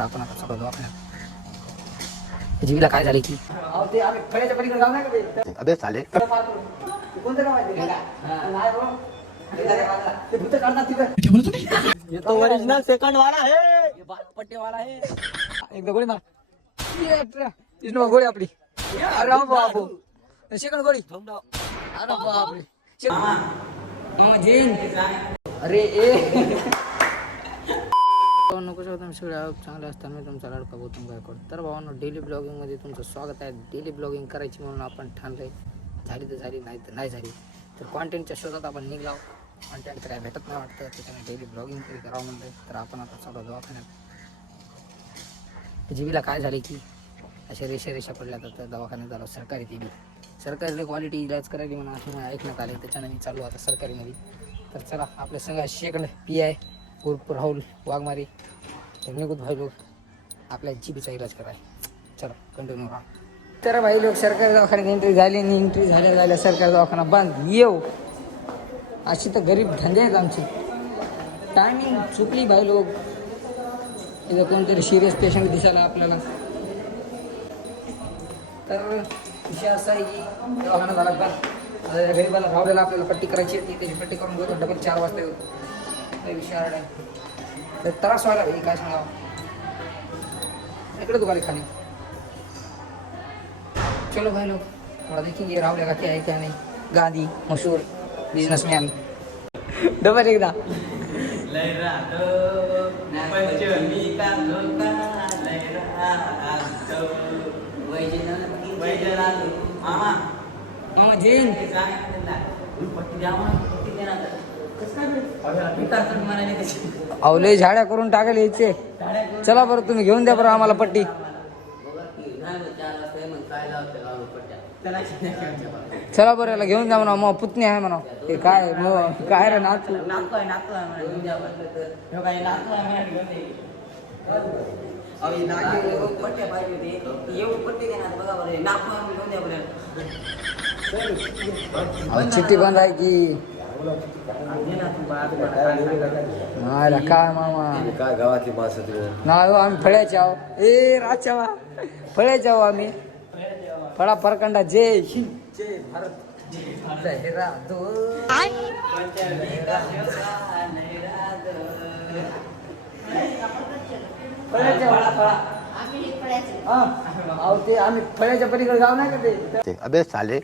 तर आपण आता चालू दवाखान्यात. जीवीला काय झाले की ते आम्ही फळ्याच्या पलीकडे जाऊ नाही का ते अबे साले कोणतं गाव आहे ते? नाही हो. ते भूत काढतात तिथं. ये तो ओरिजिनल सेकंड वाला है, ये पट्टे वाला है. एकदा गोळी मार. इसनो गोळी आपली. अरे बाबू सेकंड गोळी. अरे बापरे. मामा जैन. अरे ए नको तुम्ही सगळे चांगले असताना मी तुमचा लाडका गौतम गायकवाड. तर भावांनो, डेली ब्लॉगिंगमध्ये तुमचं स्वागत आहे. डेली ब्लॉगिंग करायची म्हणून आपण ठाणलंय. झाली तर झाली, नाही तर नाही झाली. तर कॉन्टेंटच्या शोधात आपण निघालो. कॉन्टेंट तर काय भेटत नाही वाटतं, त्याच्याने डेली ब्लॉगिंग तरी करावं म्हणलं. तर आपण आता चालू दवाखान्यात. जीवीला काय झाले की अशा रेषा पडल्या तर दवाखान्यात आलो. सरकारी टी सरकारी क्वालिटी इलाज करायला म्हणून असं मला ऐकण्यात आले. त्याच्याने मी चालू आता सरकारीमध्ये. तर चला आपल्या संघ शेकंड पी आय उर्फ राहुल वाघमारे निघून भाई लोक आपल्या जीबीचा इलाज कराय. चला कंटिन्यू राहा. तर भाई लोक सरकारी दवाखान्यात एंट्री झाली आणि एंट्री झाल्या सरकारी दवाखाना बंद. येऊ अशी तर गरीब धंदे आहेत आमचे. टायमिंग चुकली भाई लोक. इथं कोणतरी सिरियस पेशंट दिसायला आपल्याला. तर विषय असा आहे की दवाखाना झाला पण गरीबाला रावलेला आपल्याला पट्टी करायची होती. त्याची पट्टी करून घेतो डबल 4 वाजता येतो. काही विषय आहे तर त्रास व्हायला भाई काय सांगावं. इकडे दुकाने खाली. चलो भाई लोग थोड़ा देखेंगे राहुल का क्या है क्या नहीं. गांधी मशहूर बिजनेसमैन. डबल एकदा मामा जैन. अवले झाड्या करून टाकेल यायचे. चला बरं तुम्ही घेऊन द्या बरं आम्हाला पट्टी. चला बरं याला घेऊन द्या म्हणा. मग पुतणी आहे म्हणा. ते काय मग काय रे नातू. चिठ्ठी बंद आहे की काय मामा काय गावातली माणसं नाही हो. आम्ही फळ्याचे आहो. ए राजा फळ्याचे आहो आम्ही. फळा परकंडा जय हिंद जय भारत लहरा दो. ते आम्ही फळ्याच्या पलीकडे जाऊ नाही का ते अबे साले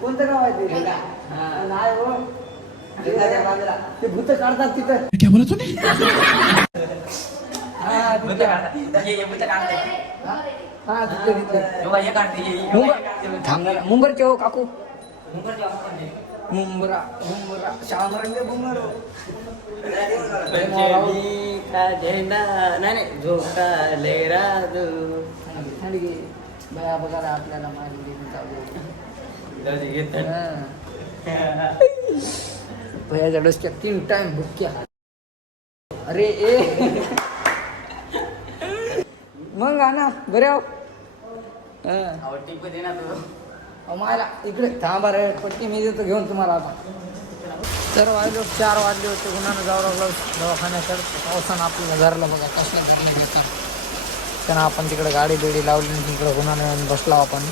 कोणतं गाव आहे ते? नाही हो. ते भूत काढतात तिथं. मुंबरचे हो काकू. मुंबरा शामरंग बुमर. बया बघा आपल्याला मारली. भयाच्या डोसक्यात 3 टाइम भुक्या. अरे ए मग ना बरे मला इकडे थांबा रे. पट्टी मी देतो घेऊन तुम्हाला आता. तर वाजले 4 वाजले होते. गुन्हानं जावं लागलं दवाखान्याकडे. पावसानं आपल्याला घरला बघा कसल्या धरल्या घेतात. त्यांना आपण तिकडे गाडी बिडी लावली तिकडे गुन्हानं बसला आपण.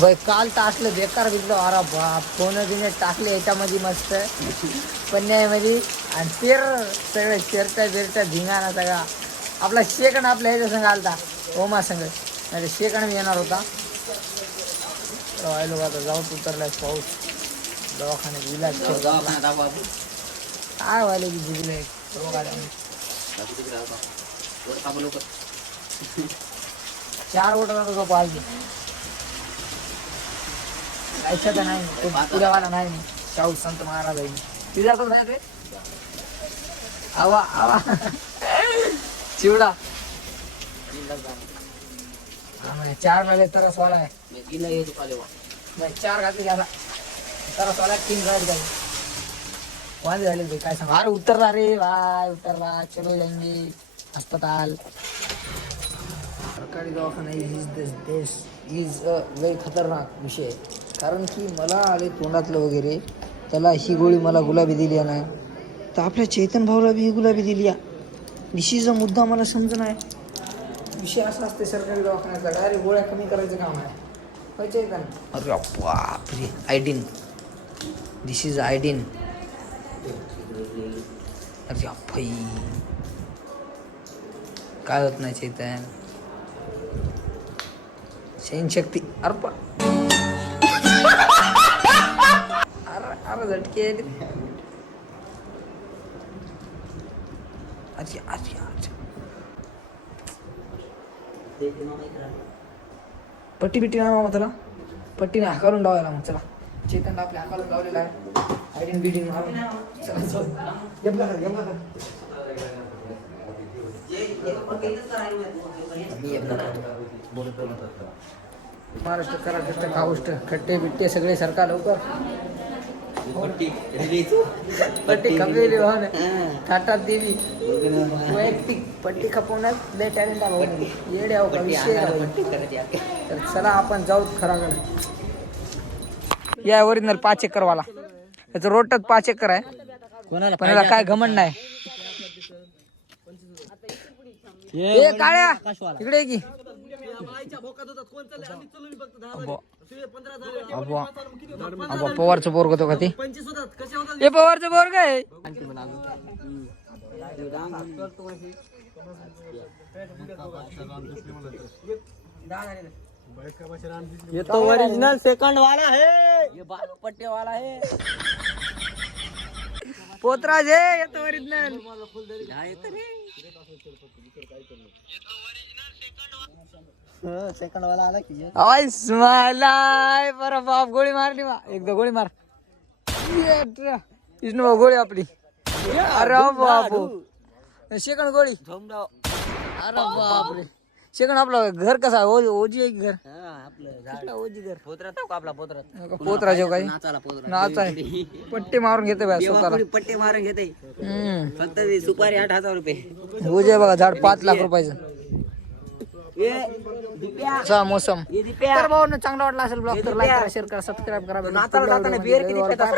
भाई काल तर असलं बेकार भिजलं. अरे बाप फोन बिने टाकले याच्यामध्ये मस्त पन्यामध्ये. आणि सगळं चिरट्या धिंगाणा सगळा. आपला शेकण आपल्या ह्याच्या संग आलता ओमा संग. म्हणजे शेकण मी येणार होता. लोक आता जाऊच उतरलाय पाऊस. दवाखान्यात इलाज काय व्हायला की जिबले 4 वोटर तो पाहिजे. जायचं तर नाही पुण्यावाला नाही. मी शाहू संत महाराज आहे. तिला तो नाही आवा आवा चिवडा 4 लागले तरच वाला आहे. 4 घातले झाला तरच वाला 3 गाडी झाली. वांदे झाले भाई काय सांग. अरे उतरला रे भाई उतरला. चलो जाएंगे अस्पताल. सरकारी दवाखाना इज अ लय खतरनाक विषय. कारण की मला आले तोंडातलं वगैरे. त्याला ही गोळी मला गुलाबी दिली नाही तर आपल्या चेतन भाऊला बी ही गुलाबी दिली. विषयीचा मुद्दा मला समज नाही. विषय असा असते सरकारी दवाखान्याचा डायरेक्ट गोळ्या कमी करायचं काम आहे पाहिजे का. अरे बापरे आयडीन. दिस इज आयडीन. अरे भाई काय होत नाही चैतन. शक्ती अरे अरे झटके. अच्छा अच्छा अच्छा पट्टी बिट्टी नाही मामा त्याला. पट्टीने हाकालून लावायला मग चला. चेतनला आपल्या हाकालून लावलेला आहे. आयडीन बिडीन मारून महाराष्ट्र कराष्ट काउष्ट खट्टे बिट्टे सगळे सरकार लवकर. पट्टी खपलेली वाहन थाटात देवी वैयक्तिक पट्टी खपवण्यात लय टॅलेंट आहे. येडे आहो का विषय. तर चला आपण जाऊ खरागड. या ओरिजिनल 5 एकर वाला याचं रोटच 5 एकर आहे. कोणाला पण याला काय घमंड नाही. ए काळ्या इकडे ये की. पवारचं पोरग तो का ते. हे पवारचं पोरग आहे. ये तो ओरिजिनल सेकंड वाला है, ये बालू पट्टे वाला है. पोतराज है ये तो ओरिजिनल. सेकंड वाला आला की आय स्माइलाय पर बाप गोळी मारली मा. एकदा गोळी मार. विष्णू गोळी आपली. अरे बापू सेकंड गोळी. अरे बापरे सेकंड. आपलं घर कसं आहे ओजी आहे की घर. आपलं ओजी घर. पोत्रात आपला पोत्रात पोतरा जेव काही नाच आहे. पट्टे मारून घेते बाय स्वतःला. पट्टे मारून घेते. फक्त सुपारी 8,000 रुपये. ओजी आहे बघा झाड 5 लाख रुपयाचं. ये दिप्या, असा मोसम. ये दिप्या. तर भाऊ चांगला वाटला असेल ब्लॉग तर लाईक करा शेअर करा सबस्क्राईब करा. नाताळ जाताना बिअर किती पितात?